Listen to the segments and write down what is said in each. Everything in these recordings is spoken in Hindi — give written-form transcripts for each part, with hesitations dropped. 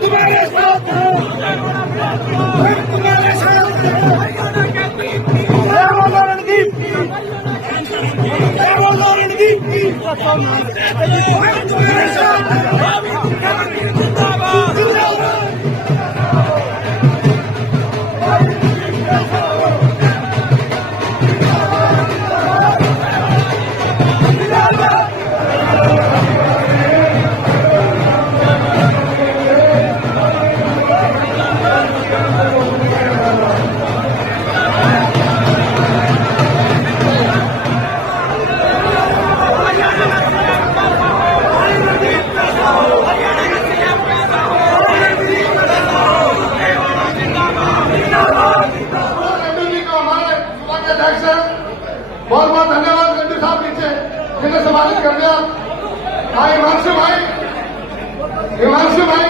तुम्हारे साथ तुम्हारे साथ रणदीप तुम्हारे साथ बहुत बहुत धन्यवाद मंत्री साहब नीचे जिन्हें सम्मानित कर दिया। हिमांशु भाई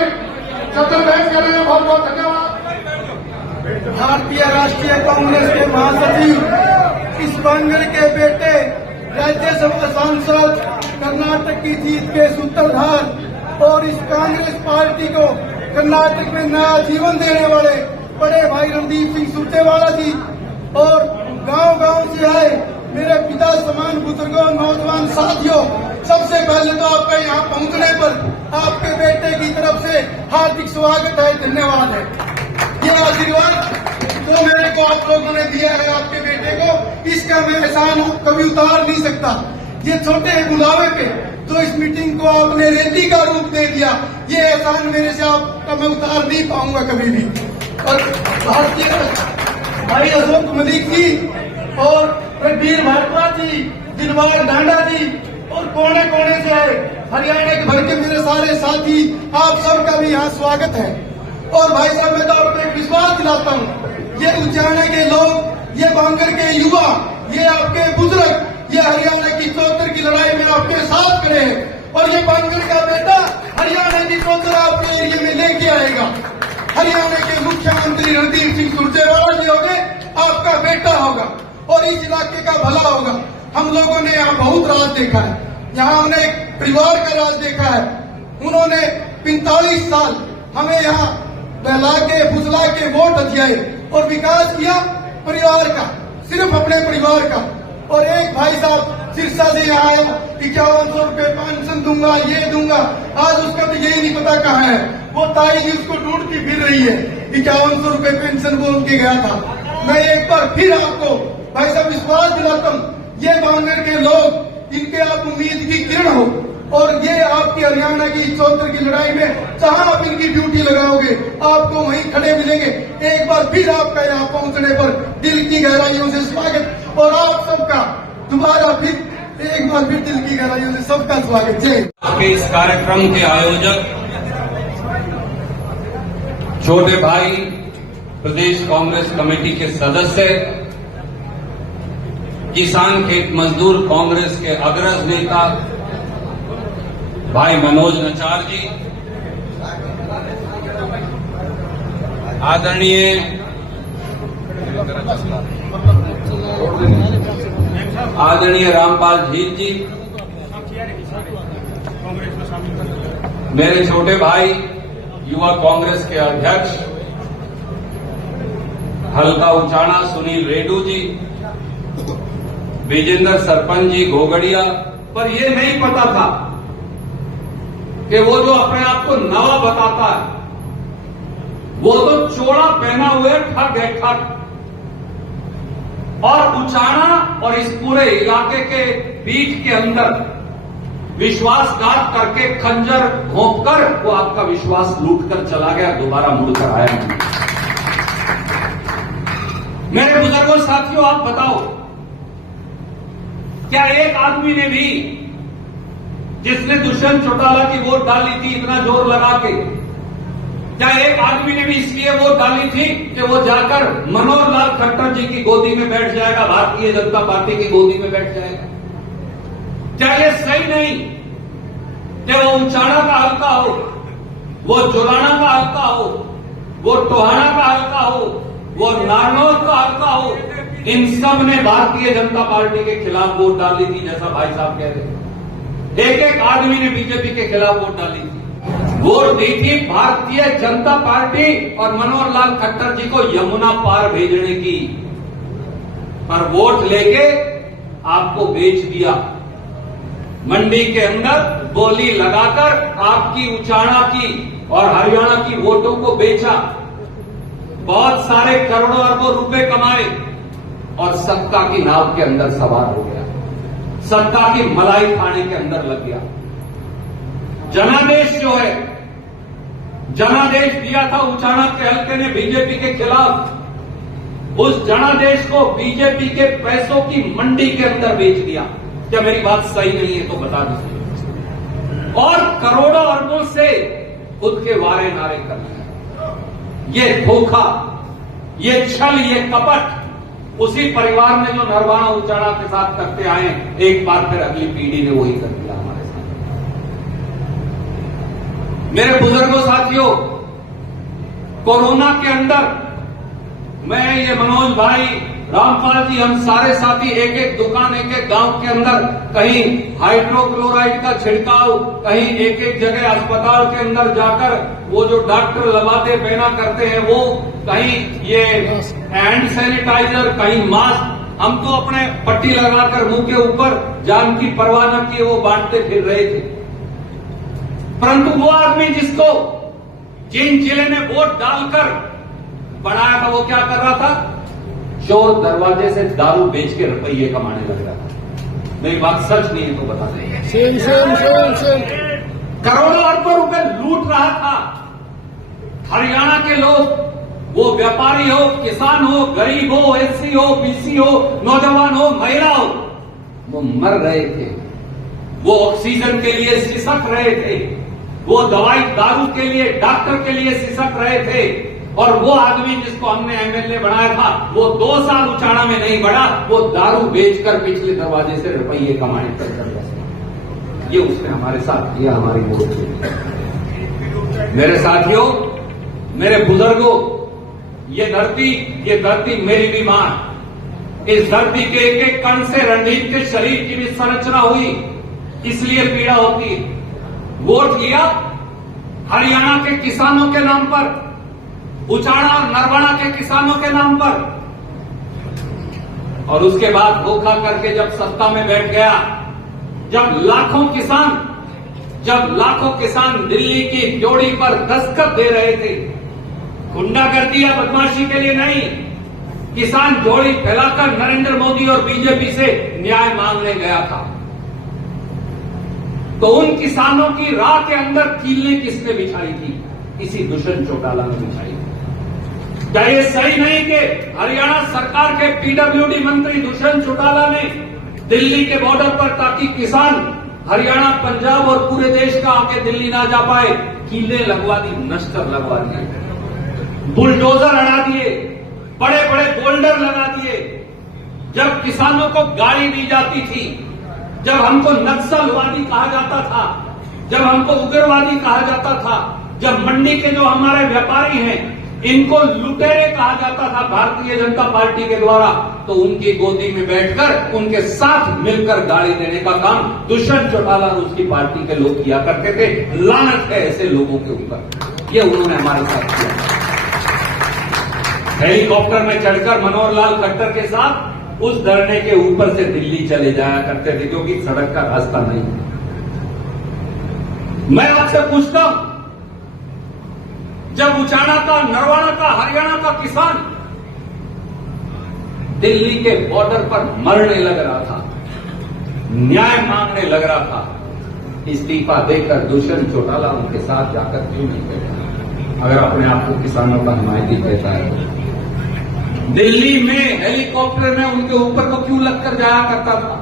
चतुर बहस कर रहे हैं, बहुत बहुत धन्यवाद। भारतीय राष्ट्रीय कांग्रेस के महासचिव इस बांगड़ के बेटे राज्यसभा सांसद कर्नाटक की जीत के सूत्रधार और इस कांग्रेस पार्टी को कर्नाटक में नया जीवन देने वाले बड़े भाई रणदीप सिंह सुरजेवाला जी और गांव-गांव से आए मेरे पिता समान बुजुर्गों, नौजवान साथियों, सबसे पहले तो आपका यहाँ पहुँचने पर आपके बेटे की तरफ से हार्दिक स्वागत है, धन्यवाद है। ये आशीर्वाद जो मेरे को आप लोगों ने दिया है आपके बेटे को, इसका मैं एहसान कभी उतार नहीं सकता। ये छोटे बुलावे पे जो इस मीटिंग को आपने रैली का रूप दे दिया, ये एहसान मेरे से आपका मैं उतार नहीं पाऊंगा कभी भी। और भारतीय भाई अशोक मलिक जी और रणबीर भारद्वाज जी, दिलबाग डांडा जी और कोने कोने से आए हरियाणा के भर के मेरे सारे साथी, आप सबका भी यहाँ स्वागत है। और भाई साहब मैं तो आपको एक विश्वास दिलाता हूँ, ये उज्जैन के लोग, ये बांगड़ के युवा, ये आपके बुजुर्ग, ये हरियाणा की 74 की लड़ाई में आपके साथ खड़े हैं और ये बांगड़ का बेटा हरियाणा की 74 आपके एरिया में लेके आएगा। हरियाणा के मुख्यमंत्री रणदीप सिंह सुरजेवाला जी होंगे, आपका बेटा होगा और इस इलाके का भला होगा। हम लोगों ने यहाँ बहुत राज देखा है, यहाँ हमने एक परिवार का राज देखा है। उन्होंने 45 साल हमें यहाँ बहला के फुसला के वोट दिलाए और विकास किया परिवार का, सिर्फ अपने परिवार का। और एक भाई साहब सिरसा से यहाँ आए, 5100 रुपए पेंशन दूंगा, ये दूंगा, आज उसका तो यही नहीं पता कहाँ है। वो ताई जी उसको ढूंढती फिर रही है, 5100 रुपए पेंशन वो उनके गया था। मैं एक बार फिर आपको भाई साहब विश्वास दिलाता हूँ, ये बांगड़ के लोग, इनके आप उम्मीद की किरण हो और ये आपकी हरियाणा की 74 की लड़ाई में जहां आप इनकी ड्यूटी लगाओगे आपको वहीं खड़े मिलेंगे। एक बार फिर आपका यहाँ पहुंचने पर दिल की गहराइयों से स्वागत और आप सबका दोबारा फिर एक बार फिर दिल की गहराइयों से सबका स्वागत। जय। इस कार्यक्रम के आयोजक छोटे भाई, प्रदेश कांग्रेस कमेटी के सदस्य, किसान खेत मजदूर कांग्रेस के अग्रज नेता भाई मनोज नचार जी, आदरणीय रामपाल झील जी, मेरे छोटे भाई युवा कांग्रेस के अध्यक्ष हल्का उचाना सुनील रेड्डू जी, विजेंद्र सरपंच जी घोगड़िया। पर ये नहीं पता था कि वो जो अपने आप को नवा बताता है वो तो चोड़ा पहना हुए ठग है, ठग। और उचाना और इस पूरे इलाके के बीच के अंदर विश्वासघात करके खंजर घोंपकर वो आपका विश्वास लूटकर चला गया, दोबारा मुड़कर आया नहीं। मेरे बुजुर्गों साथियों, आप बताओ, क्या एक आदमी ने भी, जिसने दुष्यंत चौटाला की वोट डाली थी इतना जोर लगा के, क्या एक आदमी ने भी इसलिए वोट डाली थी कि वो जाकर मनोहर लाल खट्टर जी की गोदी में बैठ जाएगा, भारतीय जनता पार्टी की गोदी में बैठ जाएगा? क्या ये सही नहीं कि वो उचाना का हल्का हो, वो जुलाना का हल्का हो, वो टोहाना का हल्का हो, वो नारनौल का हल्का हो, इन सब ने भारतीय जनता पार्टी के खिलाफ वोट डाली थी, जैसा भाई साहब कह रहे थे। एक एक आदमी ने बीजेपी के खिलाफ वोट डाली थी। वोट दी थी भारतीय जनता पार्टी और मनोहर लाल खट्टर जी को यमुना पार भेजने की, पर वोट लेके आपको बेच दिया। मंडी के अंदर बोली लगाकर आपकी उचाणा की और हरियाणा की वोटों को बेचा। बहुत सारे करोड़ों अरबों रुपए कमाए और सत्ता की नाव के अंदर सवार हो गया, सत्ता की मलाई खाने के अंदर लग गया। जनादेश जो है, जनादेश दिया था उचाणा के हल्के ने बीजेपी के खिलाफ, उस जनादेश को बीजेपी के पैसों की मंडी के अंदर बेच दिया। क्या मेरी बात सही नहीं है तो बता दीजिए। और करोड़ों अरबों से खुद के वारे नारे कर रहे। ये धोखा, ये छल, ये कपट उसी परिवार ने जो नरवाना उचाणा के साथ करते आए, एक बार फिर अगली पीढ़ी ने वही कर दिया हमारे साथ। मेरे बुजुर्गों साथियों, कोरोना के अंदर मैं, ये मनोज भाई, रामपाल जी, हम सारे साथी एक एक दुकान, एक एक गांव के अंदर कहीं हाइड्रोक्लोराइड का छिड़काव, कहीं एक एक जगह अस्पताल के अंदर जाकर वो जो डॉक्टर लगाते पहना करते हैं वो, कहीं ये हैंड सैनिटाइजर, कहीं मास्क, हम तो अपने पट्टी लगाकर मुंह के ऊपर जान की परवाह न किए वो बांटते फिर रहे थे। परंतु वो आदमी जिसको जिन जिले ने वोट डालकर बनाया था, वो क्या कर रहा था? चोर दरवाजे से दारू बेच के रुपये कमाने लग रहा था। मेरी बात सच नहीं है तो बता दें। करोड़ों अरबों रुपए लूट रहा था। हरियाणा के लोग, वो व्यापारी हो, किसान हो, गरीब हो, एससी हो, बीसी हो, नौजवान हो, महिला हो, वो मर रहे थे। वो ऑक्सीजन के लिए सिसक रहे थे, वो दवाई दारू के लिए, डॉक्टर के लिए सिसक रहे थे। और वो आदमी जिसको हमने एमएलए बनाया था, वो 2 साल उचाणा में नहीं बढ़ा, वो दारू बेचकर पिछले दरवाजे से रुपये कमाने तक कर गया। ये उसने हमारे साथ किया, हमारी वोट के लिए। मेरे साथियों, मेरे बुजुर्गों, ये धरती मेरी भी मां। इस धरती के एक एक कण से रणदीप के शरीर की भी संरचना हुई, इसलिए पीड़ा होती है। वोट लिया हरियाणा के किसानों के नाम पर, उचाणा और नरवाना के किसानों के नाम पर, और उसके बाद धोखा करके जब सत्ता में बैठ गया, जब लाखों किसान दिल्ली की जोड़ी पर दस्तखत दे रहे थे, गुंडागर्दी या बदमाशी के लिए नहीं, किसान जोड़ी फैलाकर नरेंद्र मोदी और बीजेपी से न्याय मांगने गया था, तो उन किसानों की राह के अंदर कीलें किसने बिछाई थी? इसी दुष्यंत चौटाला ने बिछाई। क्या ये सही नहीं कि हरियाणा सरकार के पीडब्ल्यूडी मंत्री दुष्यंत चौटाला ने दिल्ली के बॉर्डर पर, ताकि किसान हरियाणा, पंजाब और पूरे देश का आके दिल्ली ना जा पाए, कीलें लगवा दी, नश्तर लगवा दिए, बुलडोजर हटा दिए, बड़े बड़े बोल्डर लगा दिए। जब किसानों को गाली दी जाती थी, जब हमको नक्सलवादी कहा जाता था, जब हमको उग्रवादी कहा जाता था, जब मंडी के जो हमारे व्यापारी हैं इनको लुटेरे कहा जाता था भारतीय जनता पार्टी के द्वारा, तो उनकी गोदी में बैठकर उनके साथ मिलकर गाली देने का काम दुष्यंत चौटाला और उसकी पार्टी के लोग किया करते थे। लानत है ऐसे लोगों के ऊपर, ये उन्होंने हमारे साथ किया। हेलीकॉप्टर में चढ़कर मनोहर लाल खट्टर के साथ उस धरने के ऊपर से दिल्ली चले जाया करते थे, क्योंकि सड़क का रास्ता नहीं। मैं आपसे पूछता हूं, जब उचाणा का, नरवाना का, हरियाणा का किसान दिल्ली के बॉर्डर पर मरने लग रहा था, न्याय मांगने लग रहा था, इस्तीफा देकर दुष्यंत चौटाला उनके साथ जाकर क्यों नहीं बैठा? अगर अपने आप को किसानों का हिमायती कहता है, दिल्ली में हेलीकॉप्टर में उनके ऊपर को क्यों लगकर जाया करता था?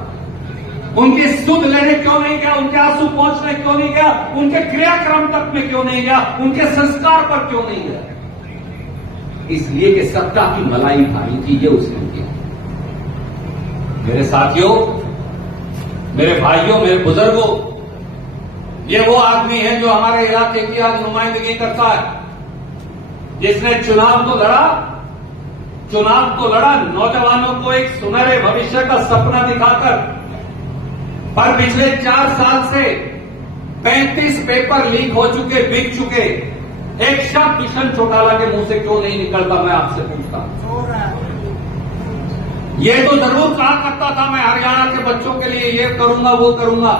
उनकी सुध लेने क्यों नहीं गया? उनके आंसू पहुंचने क्यों नहीं गया? उनके क्रियाक्रम तक में क्यों नहीं गया? उनके संस्कार पर क्यों नहीं गया? इसलिए कि सत्ता की मलाई खानी थी, ये उसने किया। मेरे साथियों, मेरे भाइयों, मेरे बुजुर्गों, ये वो आदमी है जो हमारे इलाके की आज नुमाइंदगी करता है, जिसने चुनाव तो लड़ा, चुनाव तो लड़ा नौजवानों को एक सुनहरे भविष्य का सपना दिखाकर, पर पिछले 4 साल से 35 पेपर लीक हो चुके, बिक चुके। एक शब्द दुष्यंत चौटाला के मुंह से क्यों नहीं निकलता, मैं आपसे पूछता हूं। ये तो जरूर कहा करता था मैं हरियाणा के बच्चों के लिए ये करूंगा वो करूंगा,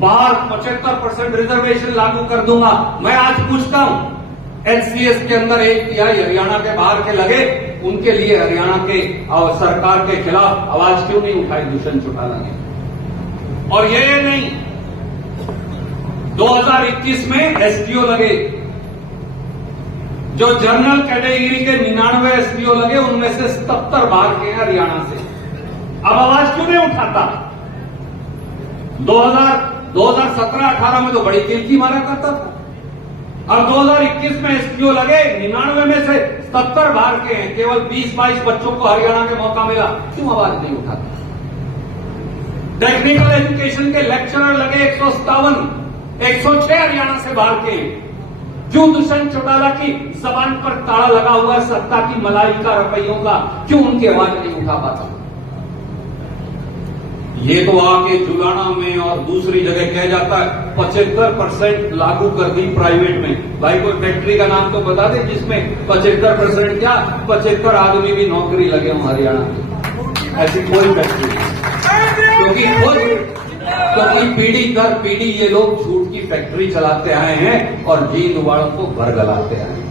बाहर 75% रिजर्वेशन लागू कर दूंगा। मैं आज पूछता हूं, एचसीएस के अंदर 1/3 हरियाणा के बाहर के लगे, उनके लिए हरियाणा के और सरकार के खिलाफ आवाज क्यों नहीं उठाई दुष्यंत चौटाला ने? और ये नहीं, 2021 में एसडीओ लगे, जो जनरल कैटेगरी के 99 एसडीओ लगे, उनमें से 77 बाहर के हैं हरियाणा से। अब आवाज क्यों नहीं उठाता? 2017-18 में तो बड़ी तिलकी मारा करता था। अब 2021 में एसडीओ लगे, 99 में से 77 बाहर के हैं, केवल 20-22 बच्चों को हरियाणा में मौका मिला, क्यों आवाज नहीं उठाता? टेक्निकल एजुकेशन के लेक्चरर लगे 157, 106 हरियाणा से बाहर के हैं। क्यों दुष्यंत चौटाला की जबान पर ताला लगा हुआ है सत्ता की मलाई का, रुपयों का, क्यों उनकी आवाज नहीं उठा पाता? ये तो आके जुलाना में और दूसरी जगह कह जाता है 75% लागू कर दी प्राइवेट में। भाई कोई फैक्ट्री का नाम तो बता दे जिसमें 75% क्या 75 आदमी भी नौकरी लगे हों हरियाणा में। ऐसी कोई फैक्ट्री, क्योंकि पीढ़ी दर पीढ़ी ये लोग झूठ की फैक्ट्री चलाते आए हैं और जींद वालों को भर गलाते आए हैं।